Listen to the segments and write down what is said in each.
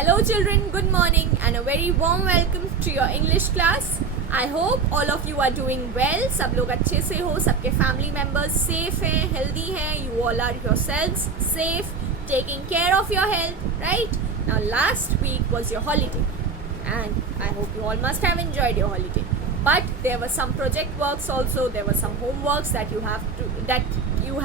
Hello children, good morning and a very warm welcome to your English class. I hope all of you are doing well. सब लोग अच्छे से हो, सबके family members safe हैं, healthy हैं. You all are yourselves safe, taking care of your health, right? Now last week was your holiday and I hope you all must have enjoyed your holiday. But there were some project works also, there were some homeworks that you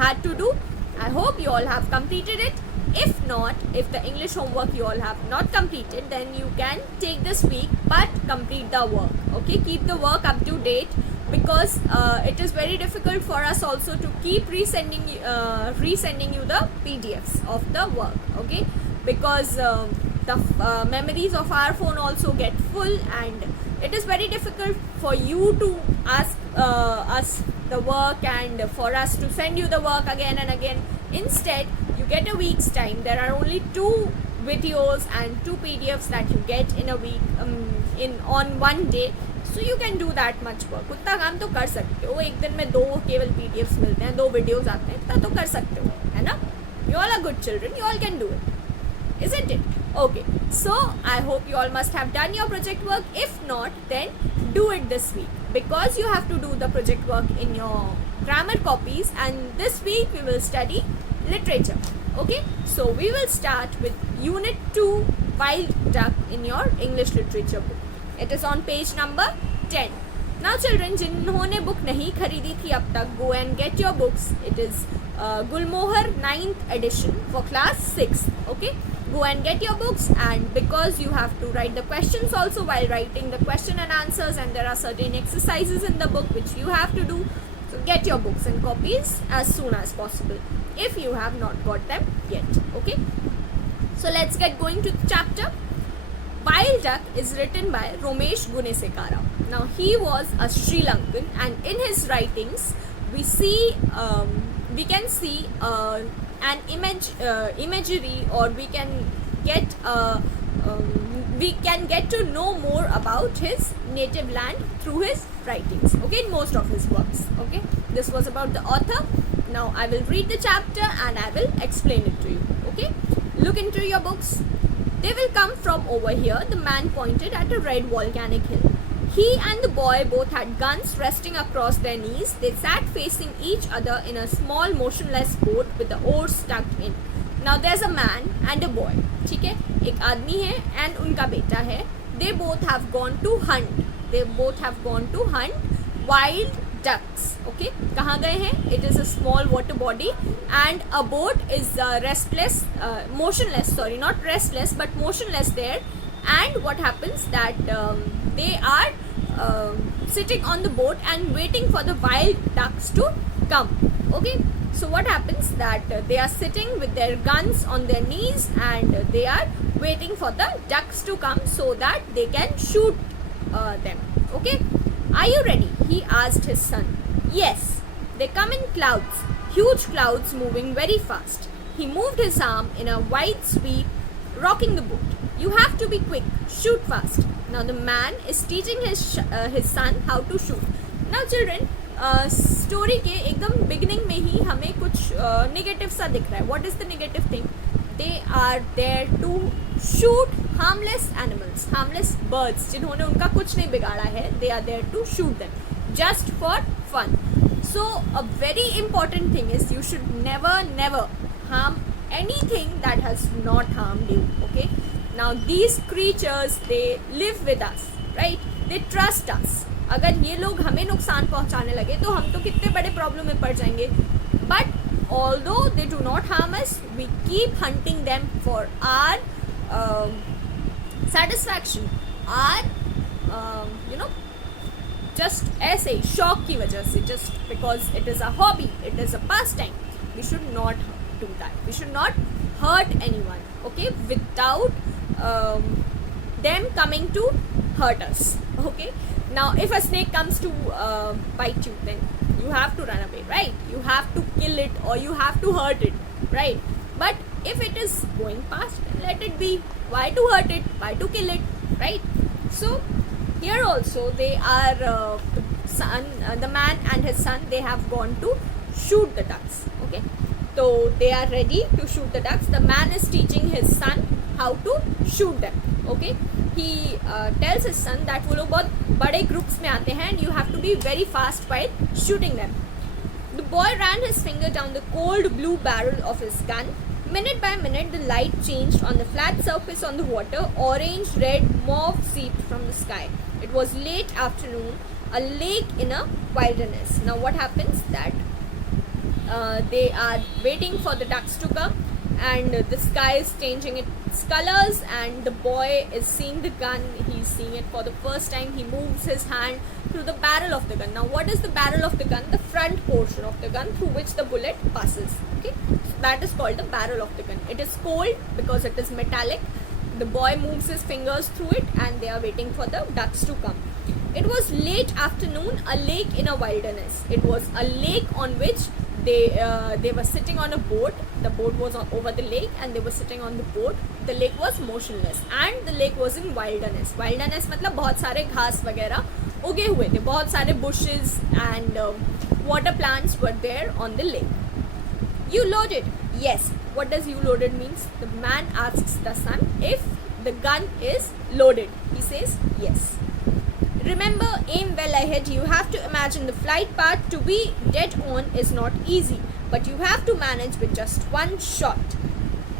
had to do. I hope you all have completed it. If not, if the English homework you all have not completed, then you can take this week but complete the work. Okay, keep the work up to date because it is very difficult for us also to keep resending you the PDFs of the work. Okay, because the memories of our phone also get full and it is very difficult for you to ask us the work and for us to send you the work again and again. Instead, you get a week's time. There are only 2 videos and 2 PDFs that you get in a week on one day. So you can do that much work. उतना काम तो कर सकते हो. एक दिन में 2 केवल PDFs मिलते हैं, 2 videos आते हैं, इतना तो कर सकते हो, है ना? You all are good children. You all can do it, isn't it? Okay. So I hope you all must have done your project work. If not, then do it this week because you have to do the project work in your grammar copies. And this week we will study literature. Okay, so we will start with unit 2 Wild Duck in your English literature book. It is on page number 10. Now children, जिन्होंने book नहीं खरीदी थी अब तक, go and get your books. It is Gulmohar 9th edition for class 6. Okay, go and get your books, and because you have to write the questions also while writing the question and answers, and there are certain exercises in the book which you have to do. So get your books and copies as soon as possible if you have not got them yet. Okay, so let's get going to the chapter. Wild Duck is written by Romesh Gunesekara. Now he was a Sri Lankan, and in his writings we can see an imagery, or we can get to know more about his native land through his writings. Okay, in most of his works. Okay, this was about the author. Now I will read the chapter and I will explain it to you. Okay, look into your books. They will come from over here. The man pointed at a red volcanic hill. He and the boy both had guns resting across their knees. They sat facing each other in a small motionless boat with the oars stuck in. Now there's a man and a boy. ठीक है, एक आदमी है and उनका बेटा है. They both have gone to hunt wild ducks. Okay, कहाँ गए हैं? It is a small water body and a boat is motionless there. And what happens that they are sitting on the boat and waiting for the wild ducks to come. Okay, so what happens that they are sitting with their guns on their knees and they are waiting for the ducks to come so that they can shoot them. Okay, are you ready? He asked his son. Yes, they come in clouds, huge clouds moving very fast. He moved his arm in a wide sweep, rocking the boat. You have to be quick, shoot fast. Now the man is teaching his son how to shoot. Now children, story के एकदम beginning में ही हमें कुछ negative सा दिख रहा है. What is the negative thing? They are there to shoot harmless animals, harmless birds जिन्होंने उनका कुछ नहीं बिगाड़ा है. They are there to shoot them just for fun. So a very important thing is you should never harm anything that has not harmed you. Okay, now these creatures, they live with us, right? They trust us. अगर ये लोग हमें नुकसान पहुंचाने लगे तो हम तो कितने बड़े प्रॉब्लम में पड़ जाएंगे. But although they do not harm us, we keep hunting them for our satisfaction, our just ऐसे शौक की वजह से, just because it is a hobby, it is a pastime. We should not do that. We should not hurt anyone, okay, without them coming to hurt us. Okay, now if a snake comes to bite you, then you have to run away, right? You have to kill it or you have to hurt it, right? But if it is going past, then let it be. Why to hurt it? Why to kill it, right? So here also they are the man and his son, they have gone to shoot the ducks. Okay, so they are ready to shoot the ducks. The man is teaching his son how to shoot them. Okay, he tells his son that वो लोग बहुत बड़े groups में आते हैं and you have to be very fast while shooting them. The boy ran his finger down the cold blue barrel of his gun. Minute by minute, the light changed on the flat surface on the water. Orange, red, mauve seeped from the sky. It was late afternoon, a lake in a wilderness. Now what happens that they are waiting for the ducks to come, and the sky is changing its colors, and the boy is seeing the gun. He's seeing it for the first time. He moves his hand through the barrel of the gun. Now what is the barrel of the gun? The front portion of the gun through which the bullet passes. Okay, that is called the barrel of the gun. It is cold because it is metallic. The boy moves his fingers through it, and they are waiting for the ducks to come. It was late afternoon, a lake in a wilderness. It was a lake on which they were sitting on a boat. The boat was over the lake, and they were sitting on the boat. The lake was motionless, and the lake was in wilderness. Wilderness मतलब बहुत सारे घास वगैरह उगे हुए थे, बहुत सारे bushes and water plants were there on the lake. You loaded? Yes. What does you loaded means? The man asks the son if the gun is loaded. He says yes. Remember, aim well ahead. You have to imagine the flight path. To be dead on is not easy, but you have to manage with just one shot.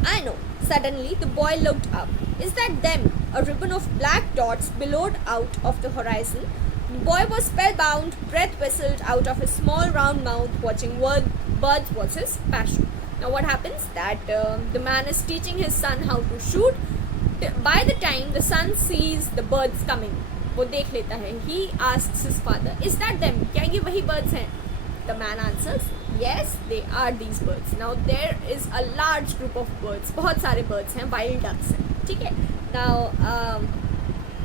I know. Suddenly, the boy looked up. Is that them? A ribbon of black dots billowed out of the horizon. The boy was spellbound. Breath whistled out of his small round mouth. Watching birds was his passion. Now what happens? That the man is teaching his son how to shoot. By the time the son sees the birds coming, वो देख लेता है. He asks his father, is that them? क्या ये वही birds हैं? The man answers, yes, they are these birds. Now there is a large group of birds. बहुत सारे birds हैं, wild ducks हैं. ठीक है? Now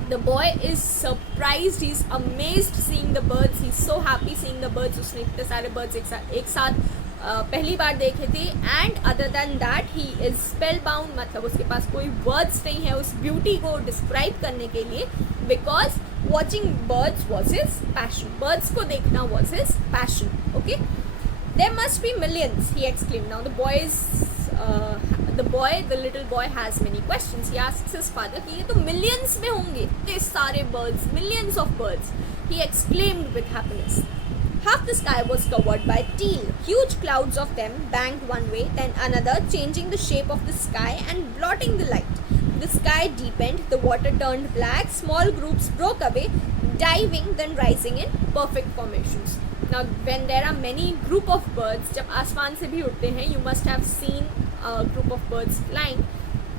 the boy is surprised. He's amazed seeing the birds. He's so happy seeing the birds. उसने इतने सारे birds एक साथ पहली बार देखे थे. And other than that he is spell bound, मतलब उसके पास कोई वर्ड्स नहीं है उस ब्यूटी को डिस्क्राइब करने के लिए, because watching birds was his passion. Birds को देखना was his passion. Okay, there must be millions, he exclaim. Now the little boy has many questions. He asks his father कि ये तो millions में होंगे, इतने सारे birds, millions of birds. He exclaimed with happiness. Half the sky was covered by teal. Huge clouds of them banked one way, then another, changing the shape of the sky and blotting the light. The sky deepened, the water turned black, small groups broke away, diving, then rising in perfect formations. Now, when there are many group of birds, जब आसमान से भी उड़ते हैं, you must have seen a group of birds flying.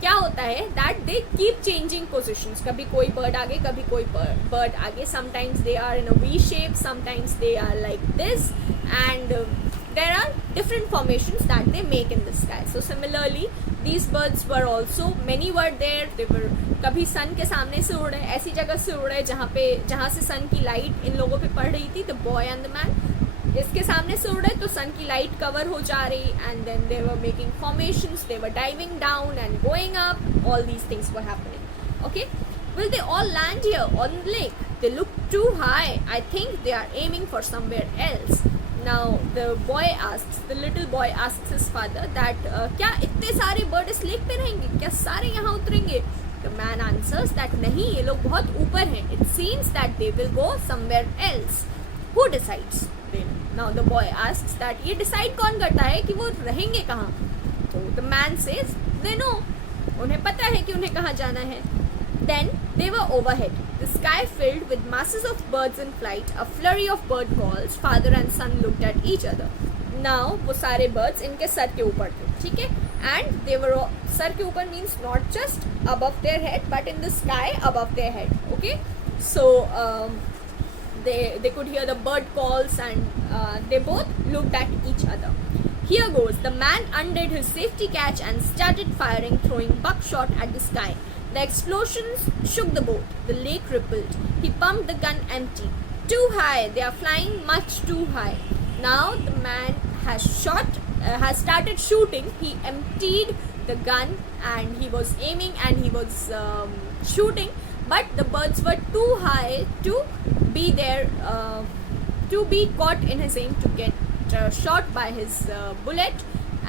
क्या होता है that they keep changing positions. कभी कोई बर्ड आगे, कभी कोई बर्ड आगे. Sometimes they are in a V shape, sometimes they are like this, and there are different formations that they make in the sky. So similarly these birds were also, many were there. They were कभी सन के सामने से उड़ रहे, ऐसी जगह से उड़ रहे जहाँ से सन की लाइट इन लोगों पे पड़ रही थी. The boy and the man इसके सामने से उड़े तो सन की लाइट कवर हो जा रही, and then they were making formations, they were diving down and going up. All these things were happening. Okay, will they all land here on the lake? They look too high. I think they are aiming for somewhere else. Now the little boy asks his father that क्या इतने सारे bird इस lake पे रहेंगे, क्या सारे यहाँ उतरेंगे? The man answers that नहीं, ये लोग बहुत ऊपर हैं. It seems that they will go somewhere else. Who decides? Now the boy asks that ये decide कौन करता है कि वो रहेंगे कहाँ? तो the man says they know. उन्हें पता है कि उन्हें कहाँ जाना है. Then they were overhead. The sky filled with masses of birds in flight. A flurry of bird calls. Father and son looked at each other. Now वो सारे birds इनके सर के ऊपर थे, ठीक है? And they were सर के ऊपर means not just above their head but in the sky above their head. Okay, so they could hear the bird calls, and they both looked at each other. Here goes. The man undid his safety catch and started firing, throwing buckshot at the sky. The explosions shook the boat. The lake rippled. He pumped the gun empty. Too high. They are flying much too high. Now the man has started shooting. He emptied the gun and he was aiming and he was shooting. But the birds were too high to be there, to be caught in his aim, to get shot by his bullet,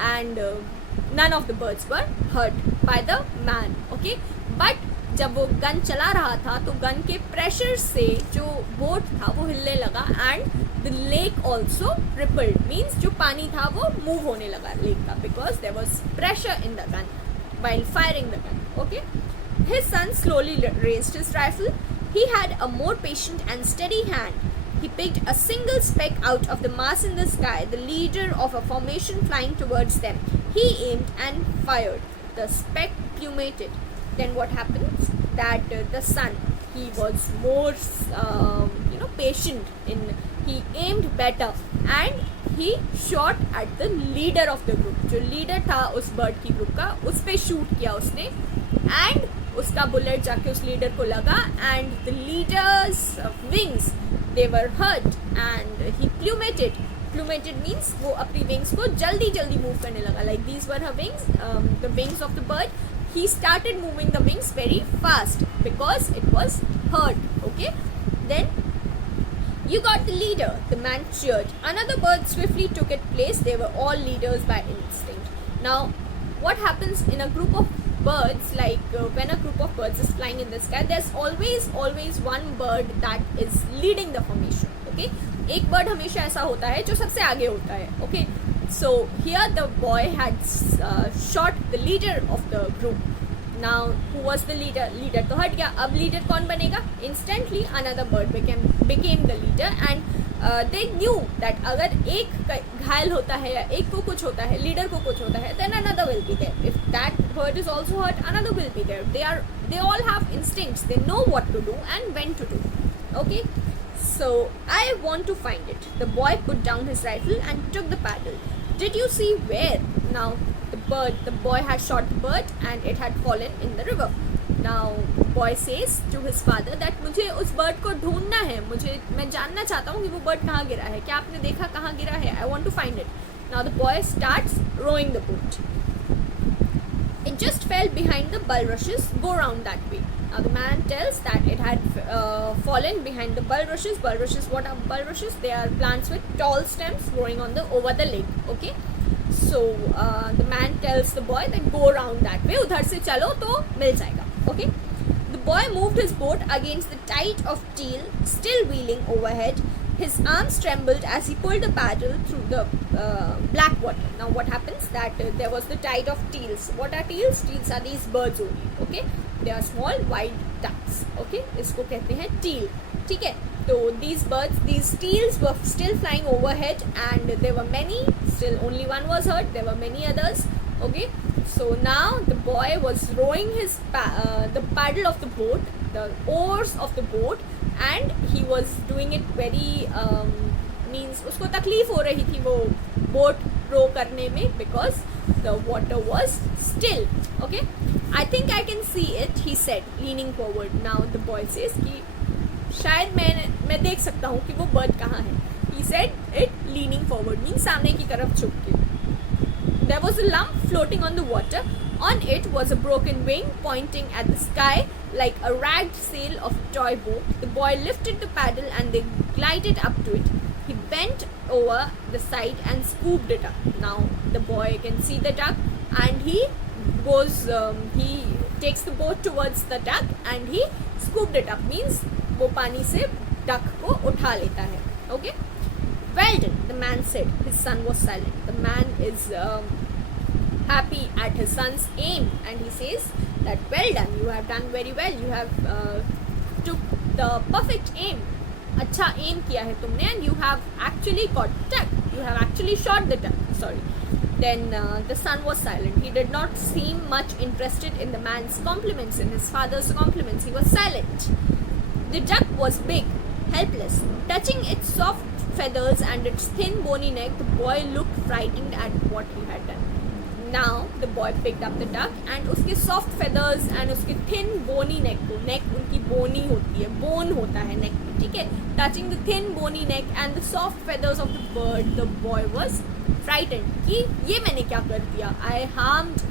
and none of the birds were hurt. by the man. Okay, but जब वो gun चला रहा था तो gun के pressure से जो boat था वो हिलने लगा and the lake also rippled, means जो पानी था वो मूव होने लगा लेक का, because there was pressure in the gun while firing the gun. Okay, his son slowly raised his rifle. He had a more patient and steady hand. He picked a single speck out of the mass in the sky, the leader of a formation flying towards them. He aimed and fired. The speck plumated. Then what happens? That the son, he was more patient in, he aimed better and he shot at the leader of the group. जो leader था उस bird की group का, उस पे shoot किया उसने and उसका bullet जाके उस leader को लगा and the leader's wings, they were hurt and he plumated. Plumated means वो अपनी wings को जल्दी जल्दी move करने लगा, like these were her wings, the wings of the bird. He started moving the wings very fast because it was hurt. Okay, then you got the leader. The man cheered. Another bird swiftly took its place. They were all leaders by instinct. Now, what happens in a group of birds, like when a group of birds is flying in the sky, there's always one bird that is leading the formation. Okay, एक bird हमेशा ऐसा होता है जो सबसे आगे होता है. Okay, so here the boy had shot the leader of the group. Now, who was the leader? Leader तो हट गया. अब leader कौन बनेगा? Instantly another bird became the leader and they knew that अगर एक घायल होता है या एक को कुछ होता है, leader को कुछ होता है, then another will be there. If that bird is also hurt, another will be there. They all have instincts. They know what to do and when to do. Okay, so I want to find it. The boy put down his rifle and took the paddle. Did you see where? Now the boy had shot the bird and it had fallen in the river. Now boy says to his father that मुझे उस bird को ढूंढना है, मैं जानना चाहता हूँ कि वो bird कहाँ गिरा है, क्या आपने देखा कहाँ गिरा है? I want to find it. Now the boy starts rowing the boat. It just fell behind the bulrushes. Go round that way. Now the man tells that it had fallen behind the bulrushes. Bulrushes, what are bulrushes? They are plants with tall stems growing over the lake. Okay. So the man tells the boy that go around that way. उधर से चलो तो मिल जाएगा. Okay. The boy moved his boat against the tide of teal, still wheeling overhead. His arms trembled as he pulled the paddle through the black water. Now what happens? That there was the tide of teals. What are teals? Teals are these birds only. Okay. They are small white ducks. Okay. इसको कहते हैं teal. ठीक है. So these birds, these teals were still flying overhead and there were many, still only one was hurt, there were many others. Okay, so now the boy was rowing his the paddle of the boat, the oars of the boat, and he was doing it very means उसको तकलीफ हो रही थी वो boat row करने में because the water was still. Okay, I think I can see it, he said, leaning forward. Now the boy says कि शायद मैं देख सकता हूँ कि वो बर्ड कहाँ है. He said it leaning forward means सामने की तरफ झुक के. There was a lump floating on the water. On it was a broken wing pointing at the sky like a ragged sail of a toy boat. The boy lifted the paddle and they glided up to it. He bent over the side and scooped it up. Now the boy can see the duck and he takes the boat towards the duck and he scooped it up means वो पानी से duck को उठा लेता है. Okay. Well done, the man said. His son was silent. The man is happy at his son's aim and he says that well done, you have done very well. You have took the perfect aim. अच्छा aim किया है तुमने and you have actually caught the duck. You have actually shot the duck. Sorry. Then the son was silent. He did not seem much interested in the man's compliments, in his father's compliments. He was silent. The duck was big, helpless. Touching its soft feathers and its thin bony neck, the boy looked frightened at what he had done. Now the boy picked up the duck and उसके soft feathers and उसके thin bony neck को, neck उनकी bony होती है, bone होता है neck में, ठीक है? Touching the thin bony neck and the soft feathers of the bird, the boy was frightened कि ये मैंने क्या कर दिया?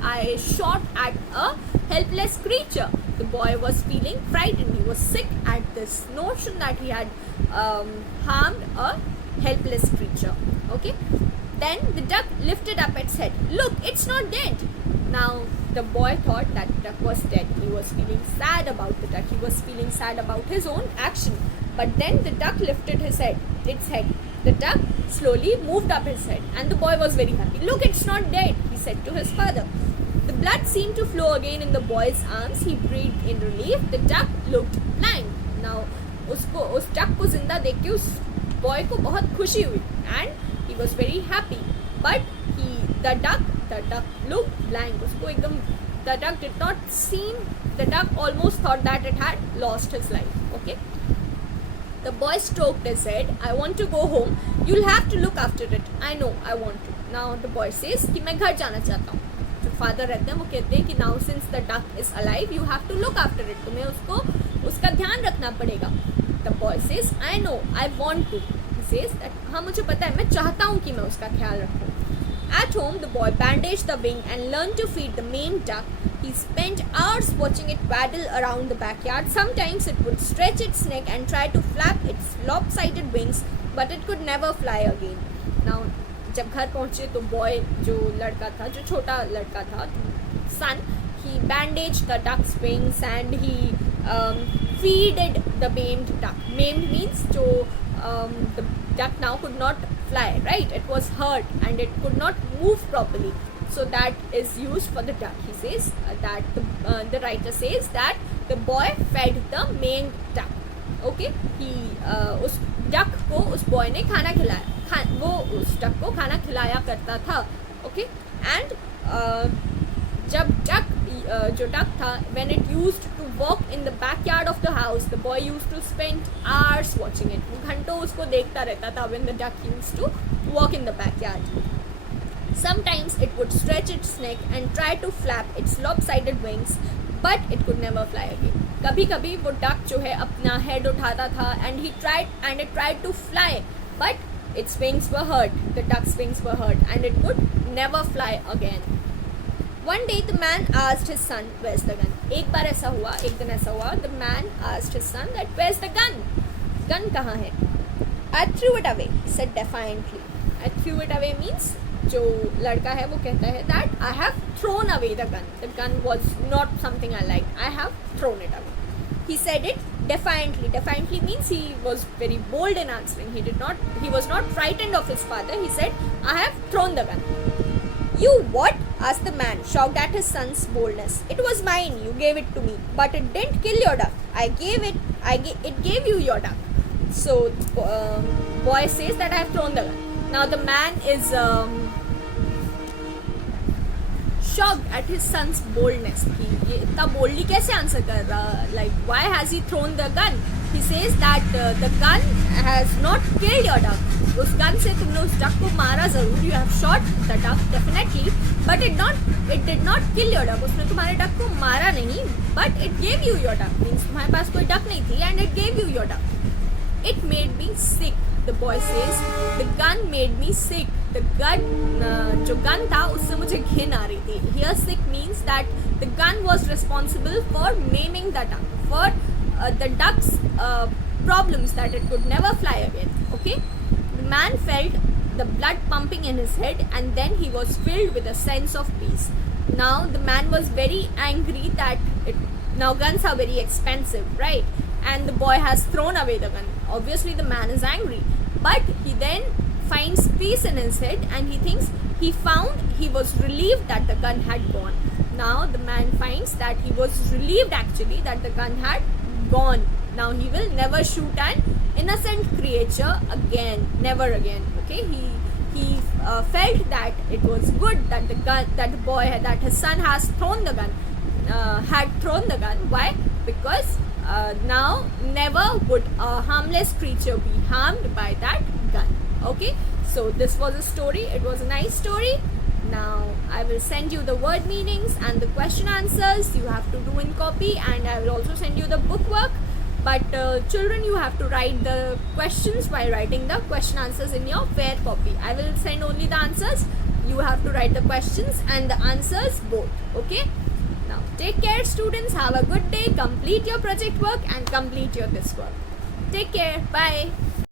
I shot at a helpless creature. The boy was feeling frightened. He was sick at this notion that he had harmed a helpless creature. Okay. Then the duck lifted up its head. Look, it's not dead. Now the boy thought that the duck was dead. He was feeling sad about the duck. He was feeling sad about his own action. But then the duck lifted its head. The duck slowly moved up his head, and the boy was very happy. Look, it's not dead, he said to his father. The blood seemed to flow again in the boy's arms. He breathed in relief. The duck looked blank. Now, उस duck को जिंदा देख के उस boy को बहुत खुशी हुई, and he was very happy. But the duck looked blank. उसको एकदम the duck did not seem. The duck almost thought that it had lost his life. Okay. The boy stroked his head. I want to go home. You'll have to look after it. I know. I want to. Now the boy says कि मैं घर जाना चाहता हूँ. जो father रहते हैं वो कहते हैं कि now since the duck is alive, you have to look after it. तुम्हें उसका ध्यान रखना पड़ेगा. The boy says I know. I want to. He says that हाँ मुझे पता है, मैं चाहता हूँ कि मैं उसका ख्याल रखूँ. At home, the boy bandaged the wing and learned to feed the maimed duck. He spent hours watching it waddle around the backyard. Sometimes it would stretch its neck and try to flap its lopsided wings, but it could never fly again. Now, जब घर पहुँचे तो boy जो लड़का था, जो छोटा लड़का था, son, he bandaged the duck's wings and he feeded the maimed duck. Maimed means जो the duck now could not fly, right? It was hurt and it could not move properly. So that is used for the duck. He says that the writer says that the boy fed the maimed duck. Okay, he उस duck को उस boy ने खाना खिलाया. वो उस duck को खाना खिलाया करता था. Okay, and जब जो duck था, when it used to walk in the backyard of the house, the boy used to spend hours watching it. वो घंटों उसको देखता रहता था when the duck used to walk in the backyard. Sometimes it would stretch its neck and try to flap its lopsided wings, but it could never fly again. कभी-कभी वो duck जो है अपना head उठाता था and it tried to fly, but its wings were hurt. The duck's wings were hurt and it could never fly again. One day the man asked his son, where's the gun? एक दिन ऐसा हुआ, the man asked his son that where's the gun? Gun कहाँ है? I threw it away, he said defiantly. I threw it away means जो लड़का है वो कहता है that I have thrown away the gun. The gun was not something I liked. I have thrown it away. He said it defiantly. Defiantly means he was very bold in answering. He was not frightened of his father. He said, I have thrown the gun. You what? Asked the man, shocked at his son's boldness. It was mine. You gave it to me, but it didn't kill your duck. It gave you your duck. So boy says that I have thrown the gun. Now the man is shocked at his son's boldness. ये इतना boldly कैसे answer कर रहा? Like why has he thrown the gun? He says that the gun has not killed your duck. उस gun से तुमने उस duck को मारा ज़रूर. You have shot the duck definitely, but it did not kill your duck. उसने तुम्हारे duck को मारा नहीं, but it gave you your duck. Means तुम्हारे पास कोई duck नहीं थी and it gave you your duck. It made me sick. The boy says, the gun made me sick. The gun, जो gun था उससे मुझे घिन आ रही थी. Here sick means that the gun was responsible for maiming the duck, for the duck's problems that it could never fly again. Okay, the man felt the blood pumping in his head and then he was filled with a sense of peace. Now the man was very angry that now guns are very expensive, right? And the boy has thrown away the gun. Obviously the man is angry, but he then finds peace in his head and he thinks he was relieved that the gun had gone. Now the man finds that he was relieved actually that the gun had gone. Now he will never shoot an innocent creature again, never again. Okay, he felt that it was good that that his son had thrown the gun. Why? Because now never would a harmless creature be harmed by that gun. Okay, so this was a story. It was a nice story. Now I will send you the word meanings and the question answers you have to do in copy, and I will also send you the book work. But children, you have to write the questions while writing the question answers in your fair copy. I will send only the answers. You have to write the questions and the answers both. Okay. Now take care students. Have a good day. Complete your project work and complete your this work. Take care. Bye.